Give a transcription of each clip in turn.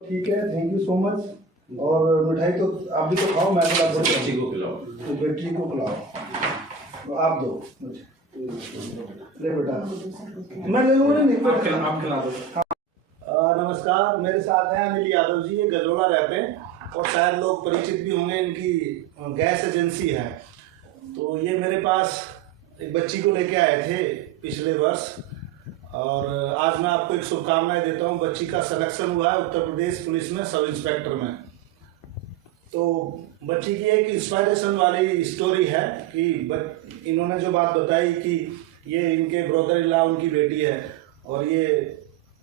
ठीक है, thank you so much. और मिठाई तो आप भी तो खाओ, मैं तो आपको बच्ची को खिलाओ, तो बेटी को खिलाओ, तो आप दो मुझे। ले बेटा, मैं ले लूँगा। नहीं आप खिला दो। नमस्कार, मेरे साथ हैं अनिल यादव जी, ये गजोला रहते हैं और शायद लोग परिचित भी होंगे, इनकी गैस एजेंसी है। तो ये मेरे पास एक बच्ची को लेके आए थे पिछले वर्ष, और आज मैं आपको एक शुभकामनाएं देता हूँ। बच्ची का सिलेक्शन हुआ है उत्तर प्रदेश पुलिस में सब इंस्पेक्टर में। तो बच्ची की एक इंस्पायरेशन वाली स्टोरी है कि इन्होंने जो बात बताई कि ये इनके ब्रदर इन लॉ उनकी बेटी है और ये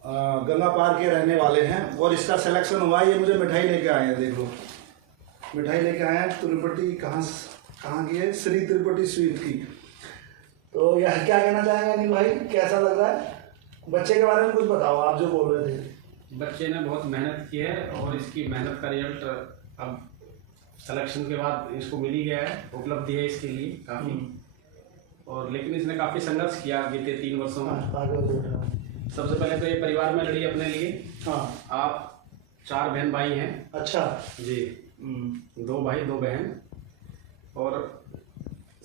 गंगा पार के रहने वाले हैं और इसका सिलेक्शन हुआ। ये मुझे मिठाई लेके आए हैं, देख लो मिठाई लेके आए हैं। तिरुपति कहाँ की है? श्री तिरुपति स्वीट की। तो यह क्या कहना चाहेंगे अनिल भाई, कैसा लग रहा है? बच्चे के बारे में कुछ बताओ, आप जो बोल रहे थे। बच्चे ने बहुत मेहनत की है और इसकी मेहनत का रिजल्ट अब सिलेक्शन के बाद इसको मिल ही गया है, उपलब्धि है इसके लिए काफ़ी। और लेकिन इसने काफ़ी संघर्ष किया बीते 3 वर्षों में। सबसे पहले तो ये परिवार में लड़ी अपने लिए। हाँ, आप 4 बहन भाई हैं। अच्छा जी। 2 भाई 2 बहन। और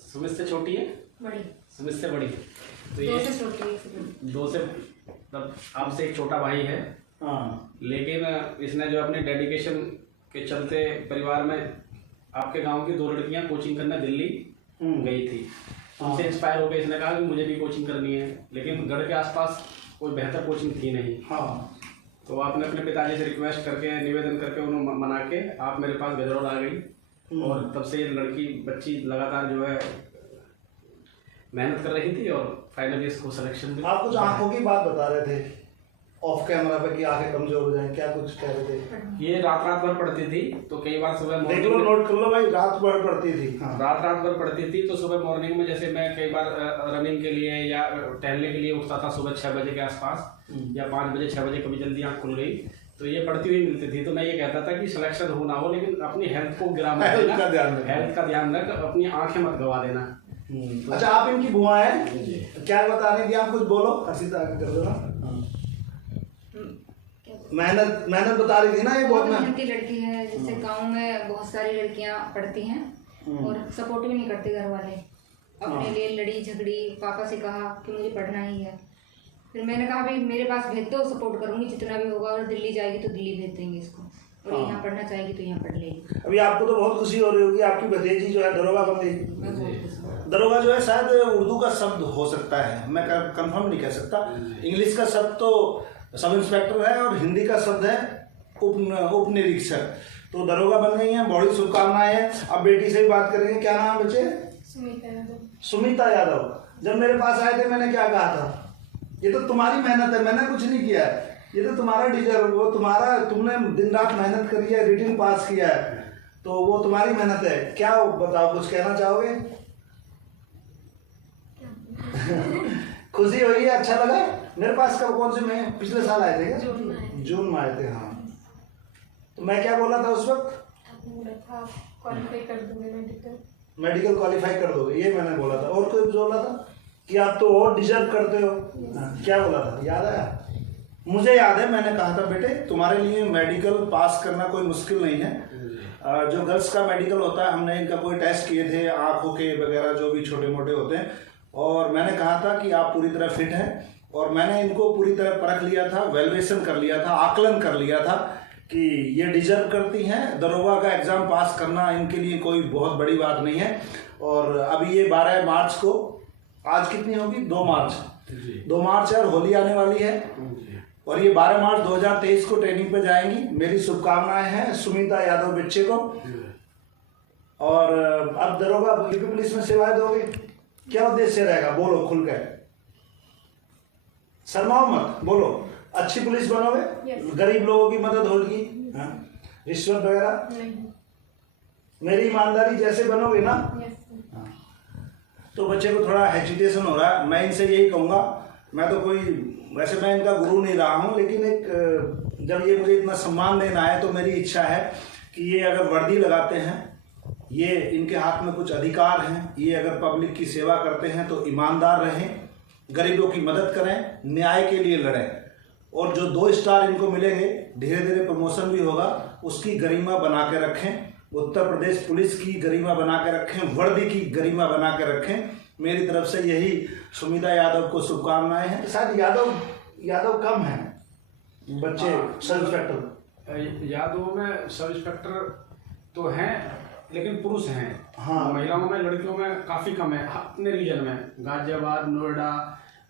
सुमित से छोटी है, बड़ी, सुमित से बड़ी। तो 2 ये से छोटी है। 2 से मतलब आपसे एक छोटा भाई है। हाँ, लेकिन इसने जो अपने डेडिकेशन के चलते परिवार में आपके गांव की 2 लड़कियां कोचिंग करने दिल्ली गई थी। उनसे इंस्पायर होकर इसने कहा कि मुझे भी कोचिंग करनी है, लेकिन गढ़ के आसपास कोई बेहतर कोचिंग थी नहीं। हाँ, तो आपने अपने पिताजी से रिक्वेस्ट करके निवेदन करके उन्हें मना के आप मेरे पास गजरोल आ गई। और तब से ये लड़की बच्ची लगातार जो है मेहनत कर रही थी और फाइनली इसको सिलेक्शन मिला। आप कुछ आंखों की बात बता रहे थे ऑफ कैमरा पे कि आंखें कमजोर हो जाए, क्या कुछ कह रहे थे? ये रात भर पढ़ती थी, तो कई बार सुबह देख लो, नोट कर लो भाई, रात भर पढ़ती थी। हाँ, रात भर पढ़ती थी। तो सुबह मॉर्निंग में जैसे मैं कई बार रनिंग के लिए या टहलने के लिए उठता था सुबह 6 बजे के आसपास या 5 बजे 6 बजे, कभी जल्दी आँख खुल गई तो ये पढ़ती हुई मिलती थी। तो मैं ये कहता था कि सिलेक्शन हो ना हो लेकिन अपनी हेल्थ को गिरा मत देना, हेल्थ का ध्यान रख, अपनी आंखें मत गवा देना। अच्छा, आप इनकी बुआ हैं, क्या बता रही थी आप? कुछ बोलो, हर्षिता आगे कर दो ना। मेहनत बता रही थी ना, ये बहुत मेहनत की लड़की है। जैसे गांव में बहुत सारी लड़कियां पढ़ती हैं और सपोर्ट भी नहीं करते घर वाले। अपने लिए लड़ी झगड़ी, पापा से कहा कि मुझे पढ़ना ही है। फिर मैंने कहा भाई मेरे पास भेज दो, सपोर्ट करूंगी जितना भी होगा। और दिल्ली जाएगी तो दिल्ली भेज देंगे इसको, और यहाँ पढ़ना चाहेगी तो यहाँ पढ़ लेगी। अभी आपको तो बहुत खुशी हो रही होगी, आपकी भतीजी जो है दरोगा बन गई। मैं बहुत खुश हूँ। दरोगा जो है शायद उर्दू का शब्द हो सकता है, मैं कंफर्म नहीं कह सकता। इंग्लिश का शब्द तो सब इंस्पेक्टर है और हिंदी का शब्द है उप निरीक्षक। तो दरोगा बन गई हैं, बड़ी शुभकामनाएं हैं। अब बेटी से ही बात करेंगे, क्या नाम है बच्चे? सुमिता यादव। जब मेरे पास आए थे मैंने क्या कहा था? ये तो तुम्हारी मेहनत है, मैंने कुछ नहीं किया है, ये तो तुम्हारा डिजर्व, वो तुम्हारा, तुमने दिन रात मेहनत करी है, रिटिंग पास किया है, तो वो तुम्हारी मेहनत है। क्या बताओ, कुछ कहना चाहोगे? खुशी हुई है, अच्छा लगा? मेरे पास कब, कौन से में पिछले साल आए थे क्या? जून में आए थे। हाँ, तो मैं क्या बोला था उस वक्त? मेडिकल क्वालिफाई कर दोगे, ये मैंने बोला था। और कोई बोला था कि आप तो और डिजर्व करते हो? क्या बोला था, याद आया? मुझे याद है, मैंने कहा था बेटे तुम्हारे लिए मेडिकल पास करना कोई मुश्किल नहीं है। जो गर्ल्स का मेडिकल होता है, हमने इनका कोई टेस्ट किए थे आँखों के वगैरह, जो भी छोटे मोटे होते हैं, और मैंने कहा था कि आप पूरी तरह फिट हैं। और मैंने इनको पूरी तरह परख लिया था, वैल्यूएशन कर लिया था, आकलन कर लिया था कि ये डिजर्व करती हैं। दरोगा का एग्ज़ाम पास करना इनके लिए कोई बहुत बड़ी बात नहीं है। और अभी ये 12 मार्च को, आज कितनी होगी? 2 मार्च। 2 मार्च है और होली आने वाली है, और ये 12 मार्च 2023 को ट्रेनिंग पे जाएंगी। मेरी शुभकामनाएं हैं सुमिता यादव बच्चे को। और अब दरोगा यूपी पुलिस में सेवाएं दोगे, क्या उद्देश्य रहेगा? बोलो खुल कर, शर्माओ मत, बोलो। अच्छी पुलिस बनोगे? गरीब लोगों की मदद होगी? रिश्वत वगैरह नहीं, मेरी ईमानदारी जैसे बनोगे ना? तो बच्चे को थोड़ा हेजिटेशन हो रहा है। मैं इनसे यही कहूँगा, मैं तो कोई, वैसे मैं इनका गुरु नहीं रहा हूँ, लेकिन एक जब ये मुझे इतना सम्मान देना है तो मेरी इच्छा है कि ये अगर वर्दी लगाते हैं, ये इनके हाथ में कुछ अधिकार हैं, ये अगर पब्लिक की सेवा करते हैं तो ईमानदार रहें, गरीबों की मदद करें, न्याय के लिए लड़ें। और जो 2 स्टार इनको मिलेंगे धीरे धीरे प्रमोशन भी होगा, उसकी गरिमा बना के रखें, उत्तर प्रदेश पुलिस की गरिमा बना के रखें, वर्दी की गरिमा बना के रखें। मेरी तरफ से यही सुमिता यादव को शुभकामनाएं हैं। शायद यादव कम है बच्चे सब इंस्पेक्टर। यादवों में सब इंस्पेक्टर तो हैं लेकिन पुरुष हैं। हाँ। महिलाओं में लड़कियों में काफ़ी कम है अपने रीजन में, गाजियाबाद, नोएडा,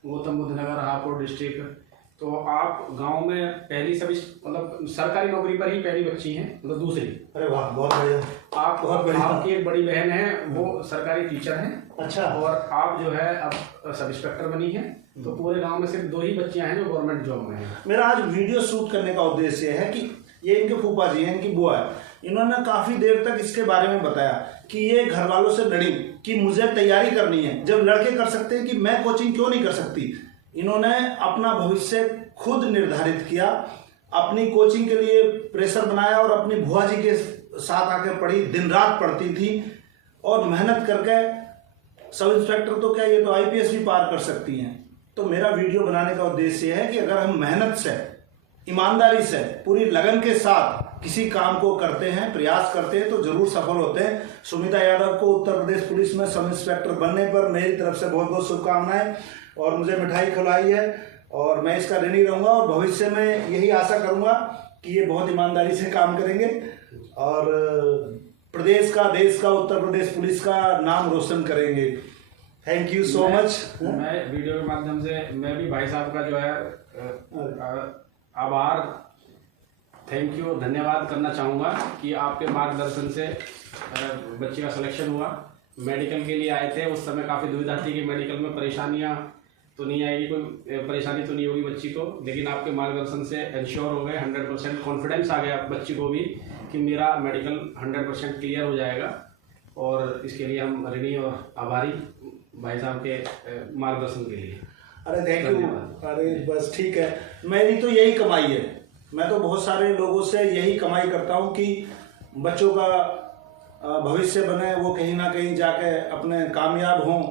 गौतम बुद्ध नगर, हापुड़ डिस्ट्रिक्ट। तो आप गांव में पहली सभी मतलब सरकारी नौकरी पर ही पहली बच्ची हैं, मतलब दूसरी। अरे वाह, बहुत बढ़िया। आप बहुत बढ़िया। आपकी एक बड़ी बहन है, वो सरकारी टीचर हैं। अच्छा। और आप जो है अब सब इंस्पेक्टर बनी है। तो पूरे गांव में सिर्फ 2 ही बच्चियां हैं जो गवर्नमेंट जॉब में हैं। मेरा आज वीडियो शूट करने का उद्देश्य है कि ये इनके फूफा जी हैं, इनकी बुआ है, इन्होंने काफी देर तक इसके बारे में बताया कि ये घर वालों से लड़ी कि मुझे तैयारी करनी है, जब लड़के कर सकते हैं कि मैं कोचिंग क्यों नहीं कर सकती। इन्होंने अपना भविष्य खुद निर्धारित किया, अपनी कोचिंग के लिए प्रेशर बनाया और अपनी बुआ जी के साथ आके पढ़ी, दिन रात पढ़ती थी और मेहनत करके सब इंस्पेक्टर तो क्या, ये तो आईपीएस भी पार कर सकती हैं। तो मेरा वीडियो बनाने का उद्देश्य है कि अगर हम मेहनत से, ईमानदारी से, पूरी लगन के साथ किसी काम को करते हैं, प्रयास करते हैं तो जरूर सफल होते हैं। सुमिता यादव को उत्तर प्रदेश पुलिस में सब इंस्पेक्टर बनने पर मेरी तरफ से बहुत बहुत शुभकामनाएं। और मुझे मिठाई खिलाई है और मैं इसका ऋणी रहूंगा और भविष्य में यही आशा करूंगा कि ये बहुत ईमानदारी से काम करेंगे और प्रदेश का, देश का, उत्तर प्रदेश पुलिस का नाम रोशन करेंगे। Thank you so much. मैं वीडियो के माध्यम से मैं भी भाई साहब का जो है आभार, थैंक यू, धन्यवाद करना चाहूँगा कि आपके मार्गदर्शन से बच्चे का सिलेक्शन हुआ। मेडिकल के लिए आए थे, उस समय काफ़ी दुविधा थी कि मेडिकल में परेशानियाँ तो नहीं आएगी, कोई परेशानी तो नहीं होगी बच्ची को, लेकिन आपके मार्गदर्शन से इंश्योर हो गए, 100% कॉन्फिडेंस आ गया बच्ची को भी कि मेरा मेडिकल 100% क्लियर हो जाएगा। और इसके लिए हम ऋणी और आभारी भाई साहब के मार्गदर्शन के लिए। अरे थैंक यू। अरे बस ठीक है, मेरी तो यही कमाई है। मैं तो बहुत सारे लोगों से यही कमाई करता हूँ कि बच्चों का भविष्य बने, वो कहीं ना कहीं जाके अपने कामयाब हों।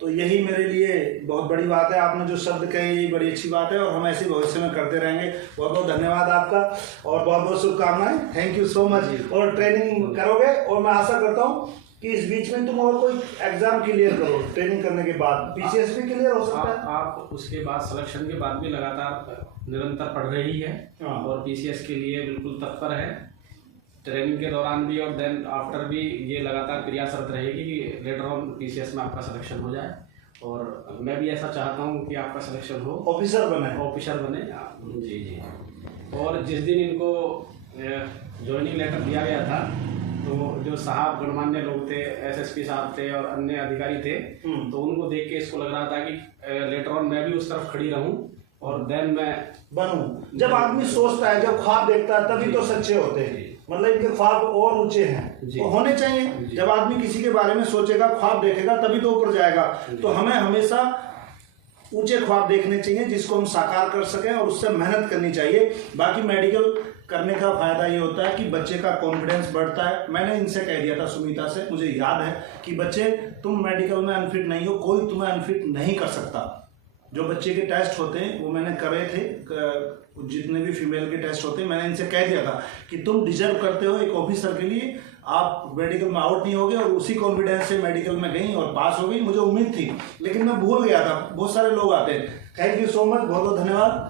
तो यही मेरे लिए बहुत बड़ी बात है। आपने जो शब्द कहे यही बड़ी अच्छी बात है और हम ऐसे भविष्य में करते रहेंगे। बहुत बहुत धन्यवाद आपका और बहुत बहुत शुभकामनाएं। Thank you so much. और ट्रेनिंग करोगे और मैं आशा करता हूँ कि इस बीच में तुम और कोई एग्जाम क्लियर करो, ट्रेनिंग करने के बाद पीसीएस भी क्लियर हो सकता है। आप उसके बाद सिलेक्शन के बाद भी लगातार निरंतर पढ़ रही है और पीसीएस के लिए बिल्कुल तत्पर है। ट्रेनिंग के दौरान भी और देन आफ्टर भी ये लगातार प्रयासरत रहेगी कि लेटर ऑन पीसीएस में आपका सिलेक्शन हो जाए। और मैं भी ऐसा चाहता हूँ कि आपका सिलेक्शन हो, ऑफिसर बने। जी जी। और जिस दिन इनको ज्वाइनिंग लेटर दिया गया था तो जो साहब गणमान्य लोग थे, एसएसपी साहब थे और अन्य अधिकारी थे, तो उनको देख के इसको लग रहा था कि लेटर ऑन मैं भी उस तरफ खड़ी रहूं और देन मैं बनूं। जब आदमी सोचता है, जब ख्वाब देखता है तभी तो सच्चे होते हैं। मतलब इनके ख्वाब और ऊंचे हैं, वो होने चाहिए। जब आदमी किसी के बारे में सोचेगा, ख्वाब देखेगा तभी तो ऊपर जाएगा। तो हमें हमेशा ऊंचे ख्वाब देखने चाहिए जिसको हम साकार कर सकें और उससे मेहनत करनी चाहिए। बाकी मेडिकल करने का फायदा ये होता है कि बच्चे का कॉन्फिडेंस बढ़ता है। मैंने इनसे कह दिया था, सुमिता से, मुझे याद है कि बच्चे तुम मेडिकल में अनफिट नहीं हो, कोई तुम्हें अनफिट नहीं कर सकता। जो बच्चे के टेस्ट होते हैं वो मैंने करे थे, जितने भी फीमेल के टेस्ट होते हैं मैंने इनसे कह दिया था कि तुम डिजर्व करते हो एक ऑफिसर के लिए। आप मेडिकल में आउट नहीं होगे और उसी कॉन्फिडेंस से मेडिकल में गई और पास हो गई। मुझे उम्मीद थी लेकिन मैं भूल गया था, बहुत सारे लोग आते हैं। थैंक यू सो मच, बहुत बहुत धन्यवाद।